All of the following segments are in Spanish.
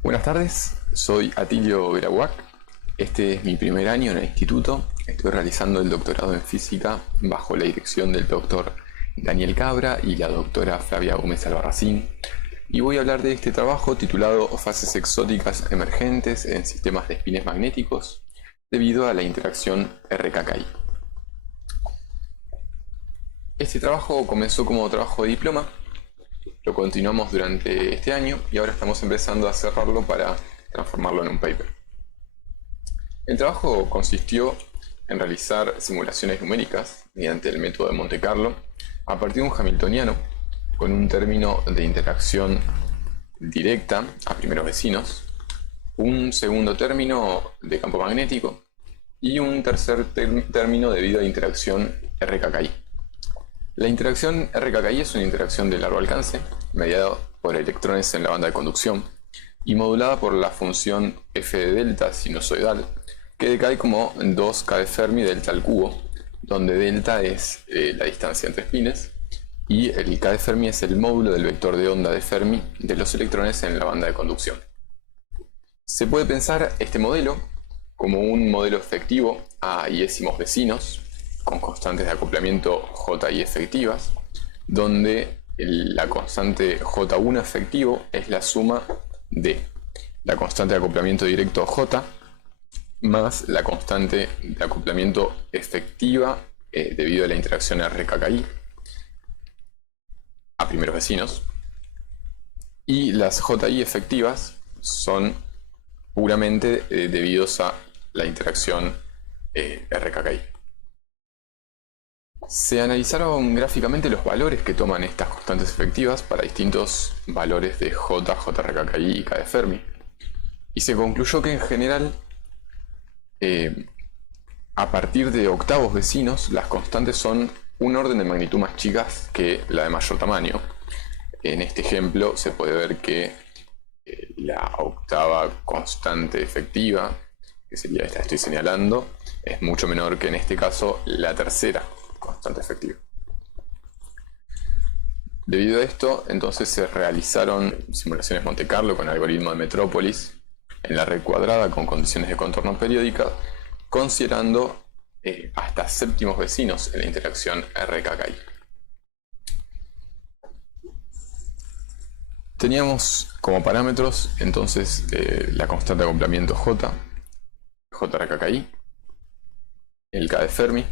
Buenas tardes, soy Atilio Veraguac. Este es mi primer año en el instituto. Estoy realizando el doctorado en física bajo la dirección del doctor Daniel Cabra y la doctora Flavia Gómez Albarracín. Y voy a hablar de este trabajo titulado Fases exóticas emergentes en sistemas de espines magnéticos debido a la interacción RKKI. Este trabajo comenzó como trabajo de diploma. Lo continuamos durante este año y ahora estamos empezando a cerrarlo para transformarlo en un paper. El trabajo consistió en realizar simulaciones numéricas mediante el método de Monte Carlo a partir de un hamiltoniano con un término de interacción directa a primeros vecinos, un segundo término de campo magnético y un tercer término debido a interacción RKKI. La interacción RKKI es una interacción de largo alcance, mediada por electrones en la banda de conducción y modulada por la función f de delta sinusoidal, que decae como 2k de Fermi delta al cubo, donde delta es la distancia entre espines y el k de Fermi es el módulo del vector de onda de Fermi de los electrones en la banda de conducción. Se puede pensar este modelo como un modelo efectivo a iésimos vecinos, con constantes de acoplamiento Ji efectivas, donde la constante J1 efectivo es la suma de la constante de acoplamiento directo J más la constante de acoplamiento efectiva debido a la interacción RKKI a primeros vecinos, y las Ji efectivas son puramente debidos a la interacción RKKI. Se analizaron gráficamente los valores que toman estas constantes efectivas para distintos valores de J, JRKKI y K de Fermi, y se concluyó que en general a partir de octavos vecinos las constantes son un orden de magnitud más chicas que la de mayor tamaño. En este ejemplo se puede ver que la octava constante efectiva, que sería esta que estoy señalando, es mucho menor que en este caso la tercera constante efectiva. Debido a esto, entonces se realizaron simulaciones Monte Carlo con algoritmo de Metrópolis en la red cuadrada con condiciones de contorno periódica, considerando hasta séptimos vecinos en la interacción RKKI. Teníamos como parámetros entonces la constante de acoplamiento J, JRKKI, el K de Fermi.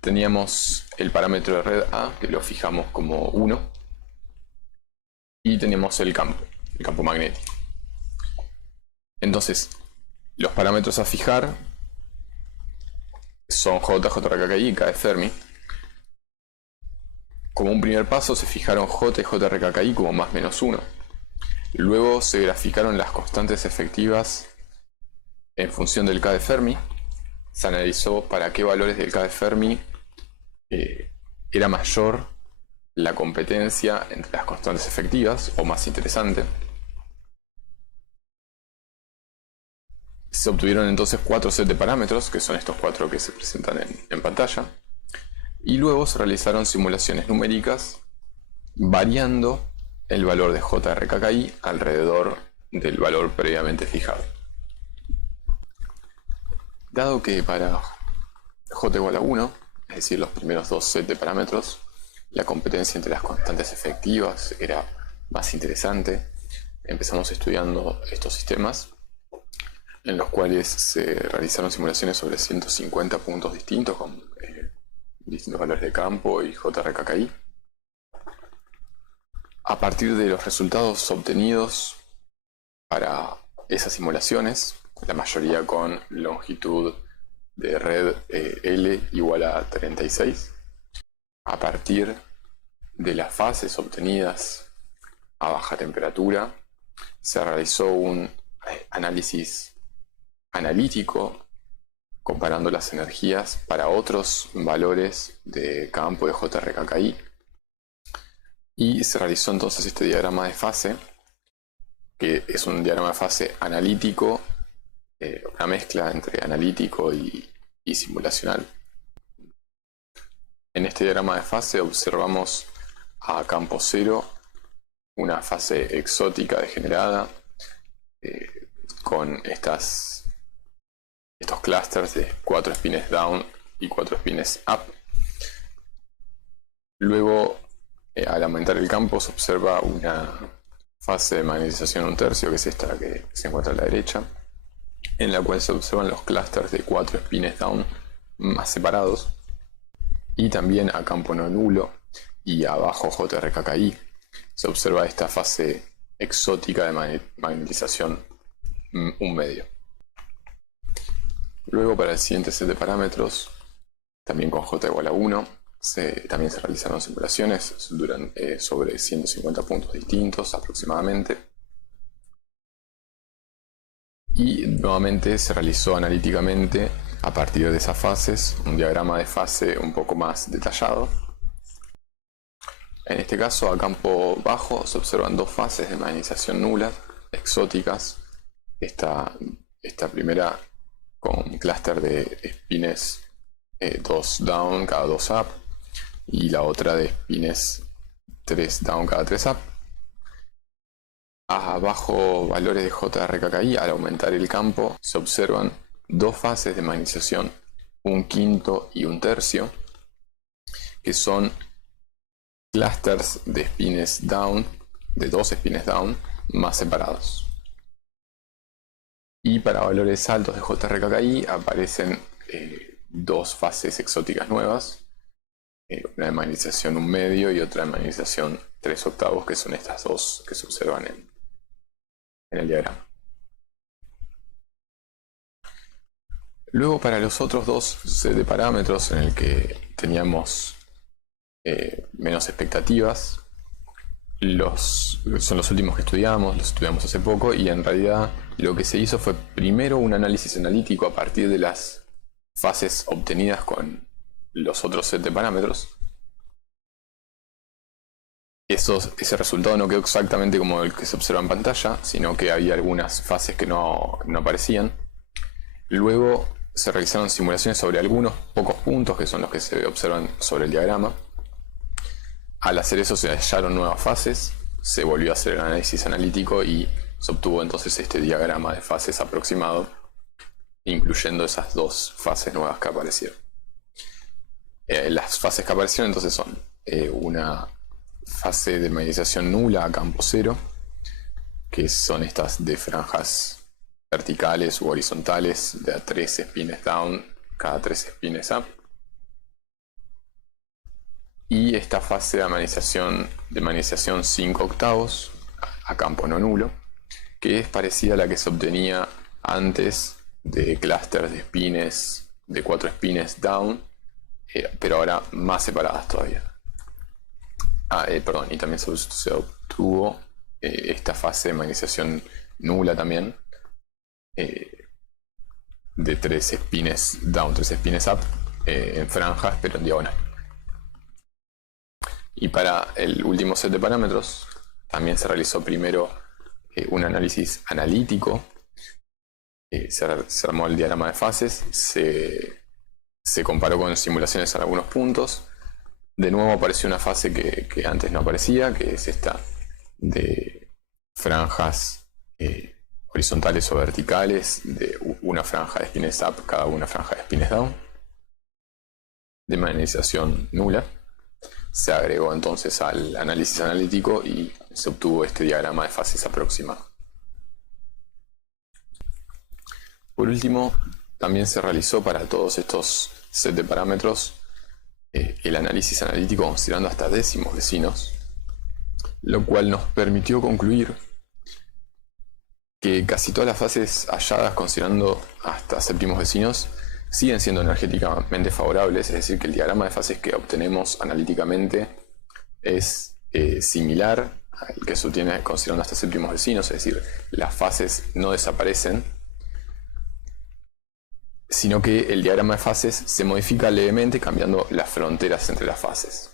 Teníamos el parámetro de red A, que lo fijamos como 1, y teníamos el campo magnético. Entonces, los parámetros a fijar son J, JRKKI y K de Fermi. Como un primer paso se fijaron J y JRKKI como más menos 1. Luego se graficaron las constantes efectivas en función del K de Fermi. Se analizó para qué valores del K de Fermi era mayor la competencia entre las constantes efectivas, o más interesante. Se obtuvieron entonces 4 sets de parámetros, que son estos 4 que se presentan en pantalla, y luego se realizaron simulaciones numéricas variando el valor de JRKKI alrededor del valor previamente fijado. Dado que para J igual a 1, es decir, los primeros 2 sets de parámetros, la competencia entre las constantes efectivas era más interesante, empezamos estudiando estos sistemas, en los cuales se realizaron simulaciones sobre 150 puntos distintos con distintos valores de campo y JRKKI. A partir de los resultados obtenidos para esas simulaciones, la mayoría con longitud de red L igual a 36, a partir de las fases obtenidas a baja temperatura, se realizó un análisis analítico comparando las energías para otros valores de campo de JRKKI, y se realizó entonces este diagrama de fase, que es un diagrama de fase analítico, una mezcla entre analítico y simulacional. En este diagrama de fase observamos a campo cero una fase exótica degenerada con estos clusters de 4 espines down y 4 espines up. Luego, al aumentar el campo, se observa una fase de magnetización 1/3, que es esta que se encuentra a la derecha, en la cual se observan los clusters de 4 espines down más separados, y también a campo no nulo y abajo JRKKI se observa esta fase exótica de magnetización 1/2. Luego, para el siguiente set de parámetros, también con J igual a 1, también se realizaron simulaciones sobre 150 puntos distintos aproximadamente. Y nuevamente se realizó analíticamente, a partir de esas fases, un diagrama de fase un poco más detallado. En este caso, a campo bajo se observan dos fases de magnetización nula, exóticas. Esta primera con clúster de espines 2 down cada 2 up, y la otra de espines 3 down cada 3 up. A bajo valores de JRKKI, al aumentar el campo, se observan dos fases de magnetización 1/5 y 1/3, que son clusters de espines down, de 2 espines down más separados. Y para valores altos de JRKKI aparecen dos fases exóticas nuevas, una de magnetización 1/2 y otra de magnetización 3/8, que son estas dos que se observan en el diagrama. Luego, para los otros dos set de parámetros en el que teníamos menos expectativas, son los últimos que los estudiamos hace poco, y en realidad lo que se hizo fue primero un análisis analítico a partir de las fases obtenidas con los otros set de parámetros. Ese resultado no quedó exactamente como el que se observa en pantalla, sino que había algunas fases que no aparecían. Luego se realizaron simulaciones sobre algunos pocos puntos, que son los que se observan sobre el diagrama. Al hacer eso se hallaron nuevas fases, se volvió a hacer el análisis analítico y se obtuvo entonces este diagrama de fases aproximado, incluyendo esas dos fases nuevas que aparecieron. Las fases que aparecieron entonces son una fase de magnetización nula a campo cero, que son estas de franjas verticales u horizontales de a 3 espines down cada 3 espines up. Y esta fase de magnetización 5/8 a campo no nulo, que es parecida a la que se obtenía antes de clusters de espines de 4 espines down, pero ahora más separadas todavía. Y también se obtuvo esta fase de magnetización nula también, de 3 espines down, 3 espines up, en franjas pero en diagonal. Y para el último set de parámetros también se realizó primero un análisis analítico. Se armó el diagrama de fases, se comparó con simulaciones en algunos puntos. De nuevo apareció una fase que antes no aparecía, que es esta de franjas horizontales o verticales de una franja de espines up cada una franja de espines down, de magnetización nula. Se agregó entonces al análisis analítico y se obtuvo este diagrama de fases aproximado. Por último, también se realizó para todos estos set de parámetros el análisis analítico considerando hasta décimos vecinos, lo cual nos permitió concluir que casi todas las fases halladas considerando hasta séptimos vecinos siguen siendo energéticamente favorables, es decir, que el diagrama de fases que obtenemos analíticamente es similar al que se obtiene considerando hasta séptimos vecinos, es decir, las fases no desaparecen, sino que el diagrama de fases se modifica levemente cambiando las fronteras entre las fases.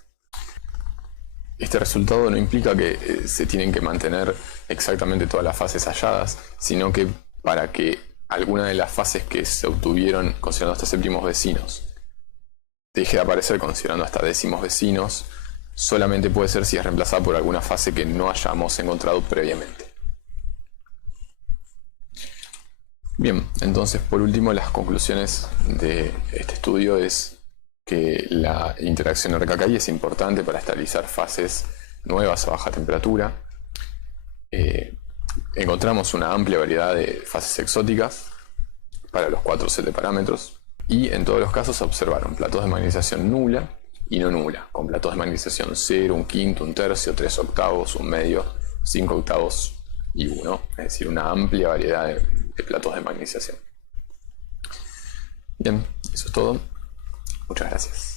Este resultado no implica que se tienen que mantener exactamente todas las fases halladas, sino que para que alguna de las fases que se obtuvieron considerando hasta séptimos vecinos deje de aparecer considerando hasta décimos vecinos, solamente puede ser si es reemplazada por alguna fase que no hayamos encontrado previamente. Bien, entonces por último las conclusiones de este estudio es que la interacción RKKI es importante para estabilizar fases nuevas a baja temperatura. Encontramos una amplia variedad de fases exóticas para los 4 sets de parámetros y en todos los casos se observaron platos de magnetización nula y no nula, con platos de magnetización 0, un quinto, un tercio, 3 octavos, un medio, 5 octavos y 1, es decir, una amplia variedad de platos de magnetización. Bien, eso es todo. Muchas gracias.